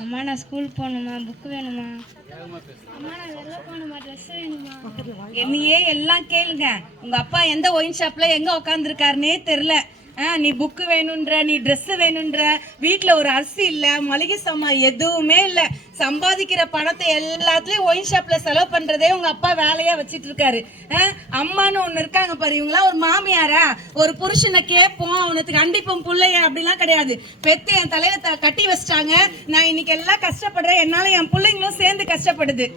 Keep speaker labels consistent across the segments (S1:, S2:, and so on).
S1: அம்மா நான் ஸ்கூல் போகணுமா? புக் வேணுமா? அம்மா நான் வெளில போகணுமா? ட்ரெஸ் வேணுமா?
S2: என்னையே எல்லாம் கேளுங்க. உங்க அப்பா எந்த ஒயின் ஷாப்ல எங்க உக்காந்துருக்காருன்னே தெரியல. நீ புக்கு வேணுன்ற நீ ட்ரெஸ்ஸு வேணுன்ற வீட்டில் ஒரு அரிசி இல்லை மளிகை சாமான் எதுவுமே இல்லை. சம்பாதிக்கிற பணத்தை எல்லாத்துலேயும் ஒயின் ஷாப்பில் செலவு பண்ணுறதே உங்க அப்பா வேலையாக வச்சுட்டு இருக்காரு. ஆ, அம்மான்னு ஒன்று இருக்காங்க பாரு இவங்களாம் ஒரு மாமியாரா? ஒரு புருஷனை கேட்போம் அவனுக்கு கண்டிப்போம் பிள்ளைய? அப்படிலாம் கிடையாது. பெத்து என் தலையில த- கட்டி வச்சிட்டாங்க. நான் இன்னைக்கு எல்லாம் கஷ்டப்படுறேன். என்னால் என் பிள்ளைங்களும் சேர்ந்து கஷ்டப்படுது.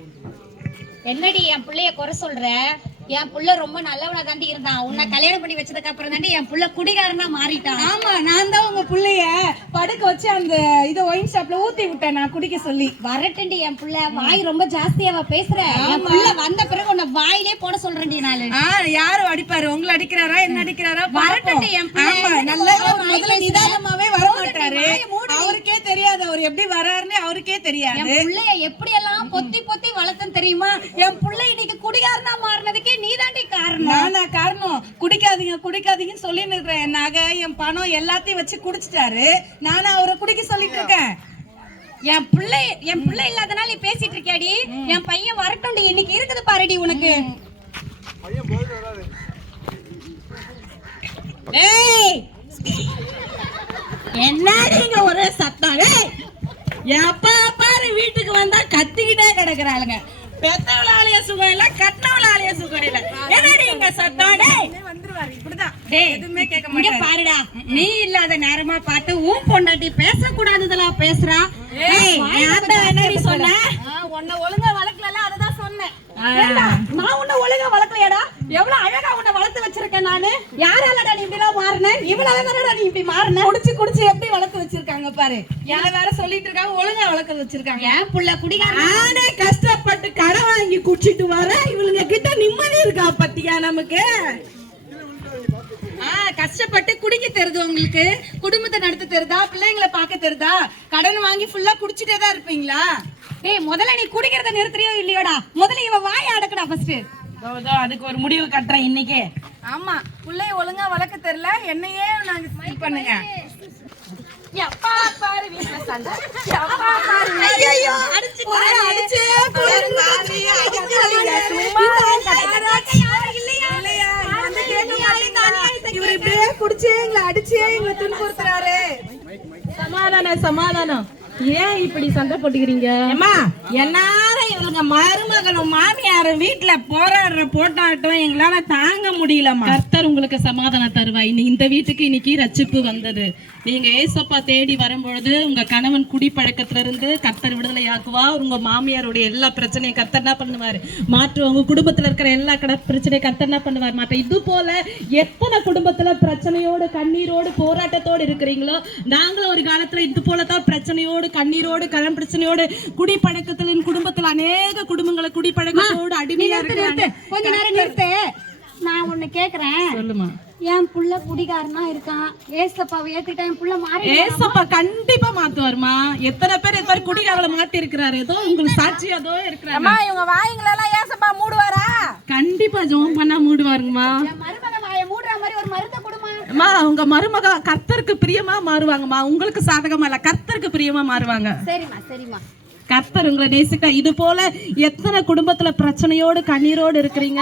S3: என்னடி என் பிள்ளைய குறை சொல்கிற என் புள்ள ரொம்ப நல்லவனா தாண்டி இருந்தான். உன்னை கல்யாணம் பண்ணி வச்சதுக்கு அப்புறம் தாண்டி என் புள்ள குடிகாரனா மாறிட்டான்.
S2: ஆமா நான் தான் உங்க புள்ளைய படுக்க வச்சு அந்த இத ஒயின் ஷாப்ல ஊத்தி விட்டேன் நான் குடிக்க சொல்லி.
S3: வரட்டுண்டி என் புள்ள வாய் ரொம்ப ஜாஸ்தியாவா பேசுற. என் புள்ள வந்த பிறகு உன்னை வாயிலே போட சொல்றேன்டி நானு.
S2: ஆ யாரு அடிப்பாரு? உங்களை அடிக்கிறாரா? என்ன அடிக்கிறாரா?
S3: வரட்டுண்டி என் பிள்ளை.
S2: நல்ல முதல்ல நிதானமாவே வர மாட்டாரு. அவருக்கே தெரியாது. அவர் எப்படி வராருன்னு அவருக்கே தெரியாது.
S3: என் புள்ளைய எப்படி எல்லாம் பொத்தி பொத்தி வளர்த்தேன் தெரியுமா? என் புள்ள இன்னைக்கு குடிகாரனா மாறினதுக்கே நீதாண்டி காரணம்.
S2: நானா காரணம்? குடிக்காதீங்க குடிக்காதீங்கன்னு சொல்லின்னு இருக்கிறேன் என் நகை என் பணம் எல்லாத்தையும் வச்சு குடிச்சிட்டாரு. நானும் அவரை குடிக்க சொல்லிட்டு இருக்கேன்
S3: என் பிள்ளை என் பிள்ளை இல்லாதனால நீ பேசிட்டு இருக்கியாடி என் பையன் வரட்டும்டி இன்னைக்கு இருக்குது பாருடி உனக்கு.
S2: ஏய்! என்னடிங்க ஒரே சத்தம்? ஏய்! எப்ப பாரு வீட்டுக்கு வந்தா கத்திக்கிட்டே கிடக்குறாளுங்க. பெத்தவளாலய சுகம் இல்ல கட்டினவளாலய சுகம் இல்ல. என்னடி இங்க சத்தம்? டேய். வந்துருவாரு. இப்படிதான்.
S3: டேய்,
S2: எதுவுமே கேட்க
S3: இங்க
S2: மாட்டாரு.
S3: பாருடா. நீ இல்லாத நேரமா பார்த்து உன் பொண்டாட்டி பேசக்கூடாததெல்லாம் பேசுறா?
S2: ஏய் என்னடி
S3: உன்னை ஒழுங்கா வளர்க்கல அதுதான் சொன்னேன். நான் உன்னை ஒழுங்கா வளர்க்கலையாடா. எவ்வளவு அழகா நானு? யாராலடா நீ இப்படி எல்லாம் மாறின? இவளால தானடா நீ இப்படி மாறின?
S2: குடிச்சு குடிச்சு எப்படி வளர்த்து வச்சிருக்காங்க பாரு. யார? வேற சொல்லிட்டு இருக்காங்க ஒழுங்கா வளர்க்க வச்சிருக்காங்க.
S3: ஏன் புள்ள குடிகார
S2: நானே கஷ்டப்பட்டு கடன் வாங்கி குடிச்சிட்டு வரேன். இவளுங்க கிட்ட நிம்மதி இருக்கா பத்தியா நமக்கு? கஷ்டப்பட்டு குடிக்க தெரியுது உங்களுக்கு. குடும்பத்தை நடத்த தெரியுதா? பிள்ளைங்களை பார்க்க தெரியுதா? கடன் வாங்கி ஃபுல்லா குடிச்சிட்டே தான் இருப்பீங்களா?
S3: டேய் முதல்ல நீ குடிக்கிறத நிறுத்துறியோ இல்லையோடா? முதல்ல இவ வாயை அடக்குடா ஃபர்ஸ்ட்
S2: அதுக்கு ஒரு முடிவு கட்டுறேன் இன்னைக்கே. ஆமா பிள்ளைய ஒழுங்கா வளர்க்க தெரியல என்னையே நாங்க இது பண்ணுங்க. எப்பா பாரு சண்டை. எப்பா பாரு ஐயோ அடிச்சு அடிச்சு இவர் இப்படியே குடிச்சு எங்களை அடிச்சு எங்களை துன்புறுத்துறாரு
S4: சமாதானம் சமாதானம். ஏன் இப்படி சண்டை போட்டுக்கிறீங்க?
S2: அம்மா எல்லாரும் இவங்க மருமகளும் மாமியாரும் வீட்டுல போராடுற போட்டாட்டம் எங்களால தாங்க முடியலம்மா.
S4: கர்த்தர் உங்களுக்கு சமாதானம் தருவாய் இனி இந்த வீட்டுக்கு இன்னைக்கு ரச்சிப்பு வந்தது. நீங்க ஏசப்பா தேடி வரும்பொழுது உங்க கணவன் குடிப்பழக்கத்துல இருந்து கர்த்தர் விடுதலை ஆக்குவா உங்க மாமியாருடைய எல்லா பிரச்சனையும் கர்த்தர் என்ன பண்ணுவாரு? மாற்று உங்க குடும்பத்துல இருக்கிற எல்லா கட பிரச்சனையும் கர்த்தர் என்ன பண்ணுவார்? மாற்ற இது போல எத்தனை குடும்பத்துல பிரச்சனையோடு கண்ணீரோடு போராட்டத்தோடு இருக்கிறீங்களோ நாங்களும் ஒரு காலத்துல இது போல தான் பிரச்சனையோடு கண்ணீரோடு கடன் பிரச்சனையோடு குடிப்பழக்கத்துல என் குடும்பத்துல அநேக குடும்பங்களை குடிப்பழக்கத்தோடு அடிமையா இருக்கிறாங்க.
S3: கொஞ்ச நேரம் நிறுத்து. நான் ஒண்ணு கேக்குறேன்.
S4: சொல்லுமா.
S3: என் புள்ள குடிகாரனா இருக்கான். ஏசப்பாவை ஏத்துக்கிட்டா என் புள்ள மாறி
S4: ஏசப்பா கண்டிப்பா மாத்துவாருமா. எத்தனை பேர் இது மாதிரி குடிகாரங்களை மாத்தி இருக்கிறாரு ஏதோ உங்களுக்கு சாட்சி ஏதோ இருக்கிறாங்க.
S2: இவங்க வாய்ங்களெல்லாம் ஏசப்பா மூடுவாரா?
S4: கண்டிப்பா ஜோம் பண்ணா மூடுவாருங்கம்மா.
S3: என் மருமக வாயை மூடுற மாதிரி ஒரு மருந்த கொடுமா.
S4: அம்மா உங்க மருமக கர்த்தருக்கு பிரியமா மாறுவாங்கம்மா. உங்களுக்கு சாதகமா இல்ல கர்த்தருக்கு பிரியமா மாறுவாங்க.
S3: சரிம்மா சரிம்மா.
S4: கர்த்தர் உங்களை நேசிக்க இது போல எத்தனை குடும்பத்துல பிரச்சனையோடு கண்ணீரோடு இருக்கிறீங்க?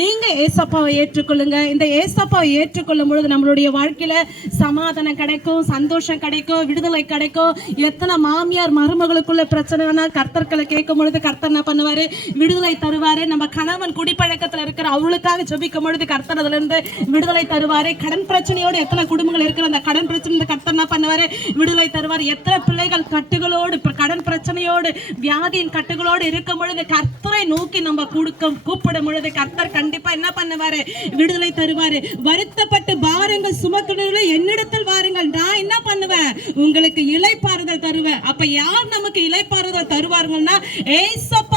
S4: நீங்க ஏசப்பாவை ஏற்றுக்கொள்ளுங்க. இந்த ஏசப்பாவை ஏற்றுக்கொள்ளும் பொழுது நம்மளுடைய வாழ்க்கையில சமாதானம் கிடைக்கும் சந்தோஷம் கிடைக்கும் விடுதலை கிடைக்கும். எத்தனை மாமியார் மருமகளுக்குள்ள பிரச்சனைனா கர்த்தர்களை கேட்கும் பொழுது கர்த்தர் என்ன பண்ணுவாரு? விடுதலை தருவாரு. நம்ம கணவன் குடிப்பழக்கத்துல இருக்கிற அவளுக்காக ஜபிக்கும் பொழுது கர்த்தர் அதுல இருந்து விடுதலை தருவாரு. கடன் பிரச்சனையோடு எத்தனை குடும்பங்கள் இருக்கிற அந்த கடன் பிரச்சனை என்ன பண்ணுவார். விடுதலை தருவார். எத்தனை பிள்ளைகள் கட்டுகளோடு கடன் பிரச்சனையோடு வியாதியின் கட்டுகளோடு இருக்கும் பொழுது கர்த்தரை நோக்கி நம்ம கொடுக்க கூப்பிடும் பொழுது கர்த்தர் கண்டிப்பா என்ன பண்ணுவாரு? விடுதலை தருவாரு. வருத்தப்பட்டு பாருங்கள் சுமக்கிறவர்களே என்னிடத்தில் வாருங்கள். நான் என்ன பண்ணுவேன்? உங்களுக்கு இலைப்பாறுதல் தருவேன். அப்ப யார் நமக்கு இலைப்பாறுதல் தருவார்கள்னா ஏசப்ப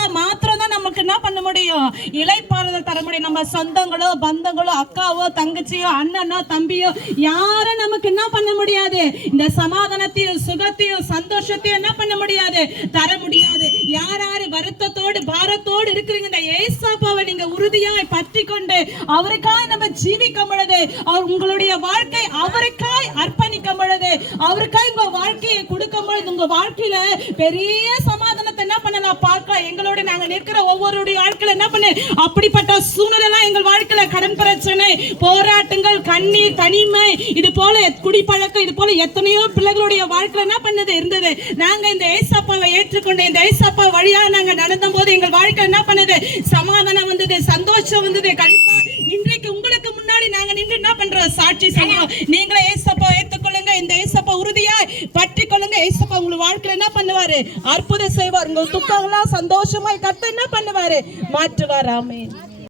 S4: முடியும் இலைப்பாறுதல் தர முடியும் நம்ம சொந்தங்களோ பந்தங்களோ அக்காவோ தங்கச்சியோ அண்ணனோ தம்பியோ யாரும் நமக்கு என்ன பண்ண முடியாது? இந்த சமாதானத்தையும் சுகத்தையும் சந்தோஷத்தையும் என்ன பண்ண முடியாது? தர முடியாது. யார் யாரு வருத்தத்தோடு பாரத்தோடு இருக்கிறீங்க? இந்த ஏசாப்பாவை நீங்க உறுதியாய் பற்றி கொண்டு அவருக்காய் நம்ம ஜீவிக்கும் பொழுது அவர் உங்களுடைய வாழ்க்கை அவருக்காய் அர்ப்பணிக்கும் பொழுது அவருக்காய் உங்க வாழ்க்கையை கொடுக்கும்போது உங்க வாழ்க்கையில பெரிய சமாதானம் பண்ண நான் பார்க்கலாம் எங்களோட நாங்க நிற்கிற ஒவ்வொருடைய வாழ்க்கையில என்ன பண்ணு? அப்படிப்பட்ட சூழ்நிலை எங்கள் வாழ்க்கையில கடன் பிரச்சனை போராட்டங்கள் கண்ணீர் தனிமை இது போல குடிப்பழக்கம் இது போல எத்தனையோ பிள்ளைகளுடைய வாழ்க்கையில என்ன பண்ணது இருந்தது. நாங்க இந்த ஏசப்பாவை ஏற்றுக்கொண்ட இந்த ஏசப்பா வழியா நாங்க நடந்த போது எங்கள் வாழ்க்கையில என்ன பண்ணுது? சமாதானம் வந்தது சந்தோஷம் வந்தது. கண்டிப்பா இன்றைக்கு உங்களுக்கு முன்னாடி நாங்க நின்று என்ன பண்றோம்? சாட்சி சொல்லுவோம் நீங்களே ஏசப்பா ஏத்துக்கொள்ளுங்க இந்த ஏசப்பா உறுதியா பட்டு ஏசப்பா உங்க வாழ்க்கையில என்ன பண்ணுவாரு? அற்புதம் செய்வார். உங்க துக்கங்களாம் சந்தோஷமா கத்த என்ன பண்ணுவாரு? மாற்றுவார். ஆமே